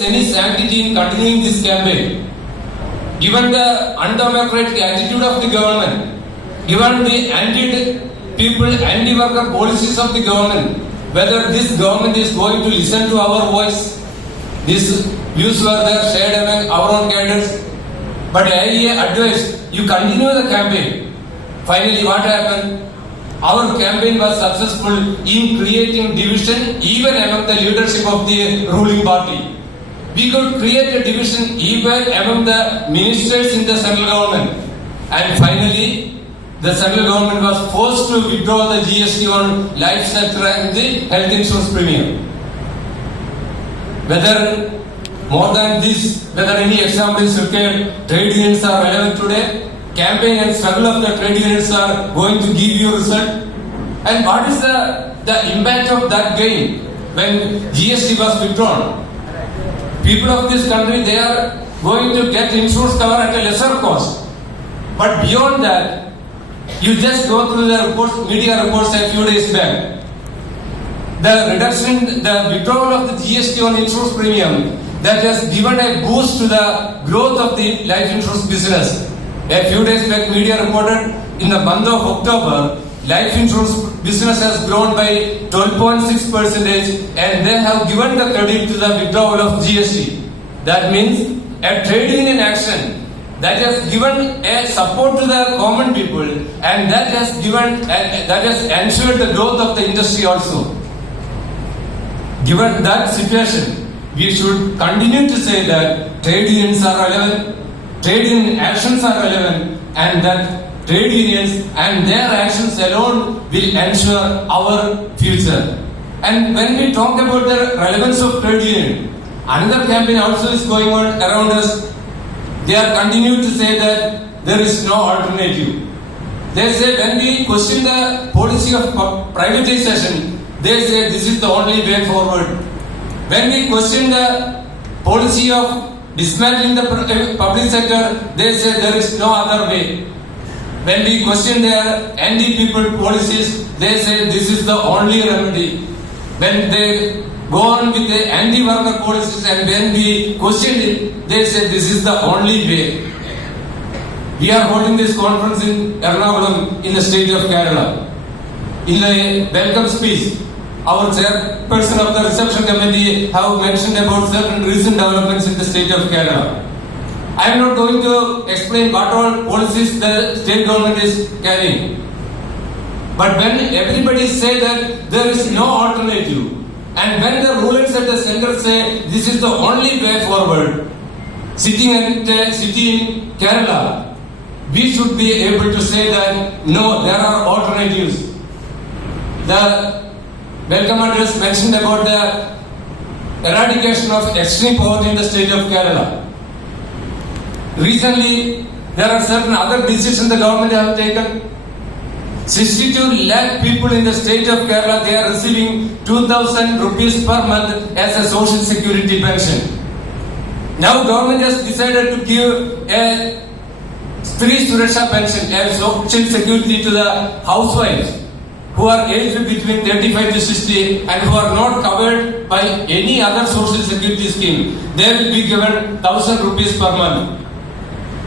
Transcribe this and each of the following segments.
any sanctity in continuing this campaign. Given the undemocratic attitude of the government, given the anti-people, anti-worker policies of the government, whether this government is going to listen to our voice, these views were there shared among our own cadres. But I advise you continue the campaign. Finally, what happened? Our campaign was successful in creating division even among the leadership of the ruling party. We could create a division even among the ministers in the central government. And finally, the central government was forced to withdraw the GST on life sector and the health insurance premium. Whether more than this, whether any example is required, trade unions are relevant today. Campaign and struggle of the trade unions are going to give you result. And what is the impact of that gain when GST was withdrawn? People of this country, they are going to get insurance cover at a lesser cost. But beyond that, you just go through the reports, media reports a few days back. The reduction, the withdrawal of the GST on insurance premium, that has given a boost to the growth of the life insurance business. A few days back, media reported in the month of October, life insurance business has grown by 12.6% and they have given the credit to the withdrawal of GST. That means a trade union action that has given a support to the common people and that has ensured the growth of the industry also. Given that situation, we should continue to say that trade unions are relevant, trade union actions are relevant, and that trade unions and their actions alone will ensure our future. And when we talk about the relevance of trade union, another campaign also is going on around us. They are continuing to say that there is no alternative. They say when we question the policy of privatization, they say this is the only way forward. When we question the policy of dismantling the public sector, they say there is no other way. When we question their anti-people policies, they say this is the only remedy. When they go on with the anti-worker policies and when we question it, they say this is the only way. We are holding this conference in Ernakulam in the state of Kerala. In the welcome speech, our chairperson of the reception committee have mentioned about certain recent developments in the state of Kerala. I am not going to explain what all policies the state government is carrying. But when everybody say that there is no alternative, and when the rulers at the center say this is the only way forward, sitting in Kerala, we should be able to say that no, there are alternatives. The welcome address mentioned about the eradication of extreme poverty in the state of Kerala. Recently, there are certain other decisions the government have taken. 62 lakh people in the state of Kerala, they are receiving 2,000 rupees per month as a social security pension. Now government has decided to give a Stree Suraksha pension, a social security to the housewives who are aged between 35 to 60 and who are not covered by any other social security scheme. They will be given 1,000 rupees per month.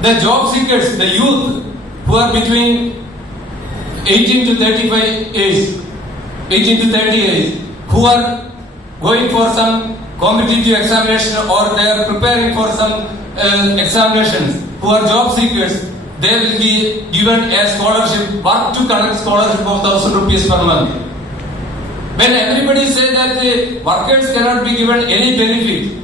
The job seekers, the youth who are between 18 to 35 age, 18 to 30 age, who are going for some competitive examination or they are preparing for some examinations, who are job seekers, they will be given a scholarship, work to connect scholarship of 1,000 rupees per month. When everybody say that the workers cannot be given any benefit,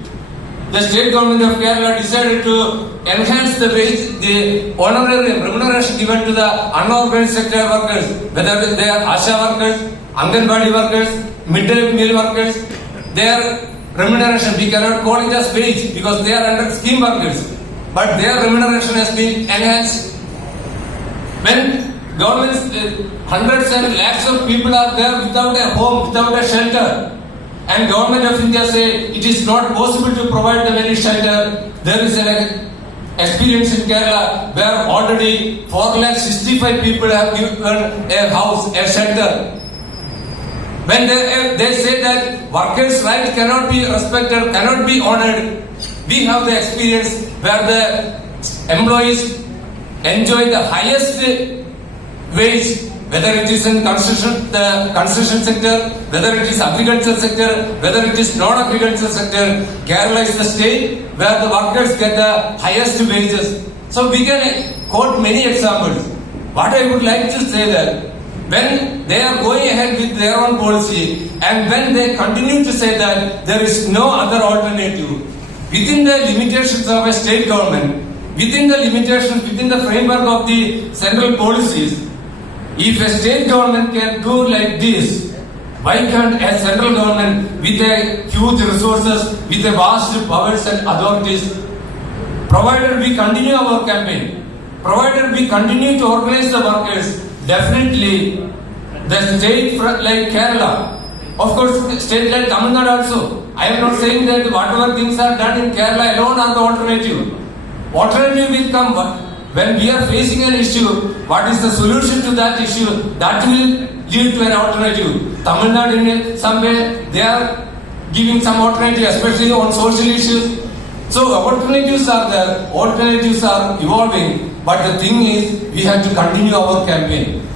the state government of Kerala decided to enhance the wage, the honorarium, remuneration given to the unorganized sector workers, whether they are ASHA workers, Anganwadi workers, midday meal workers, their remuneration, we cannot call it as wage because they are under scheme workers, but their remuneration has been enhanced. When governments, hundreds and lakhs of people are there without a home, without a shelter, and government of India say it is not possible to provide them any shelter, there is an experience in Kerala where already 465 people have given a house, a shelter. When they say that workers' rights cannot be respected, cannot be honored, we have the experience where the employees enjoy the highest wage, whether it is in the construction sector, whether it is agriculture sector, whether it is non-agriculture sector. Kerala is the state where the workers get the highest wages. So we can quote many examples. What I would like to say that when they are going ahead with their own policy and when they continue to say that there is no other alternative, within the limitations of a state government, within the limitations, within the framework of the central policies, if a state government can do like this, why can't a central government with a huge resources, with a vast powers and authorities, provided we continue our campaign, provided we continue to organize the workers, definitely the state like Kerala, of course the state like Tamil Nadu also, I am not saying that whatever things are done in Kerala alone are the alternative. Alternative will come when we are facing an issue. What is the solution to that issue? That will lead to an alternative. Tamil Nadu in some way they are giving some alternative, especially on social issues. So alternatives are there, alternatives are evolving, but the thing is we have to continue our campaign.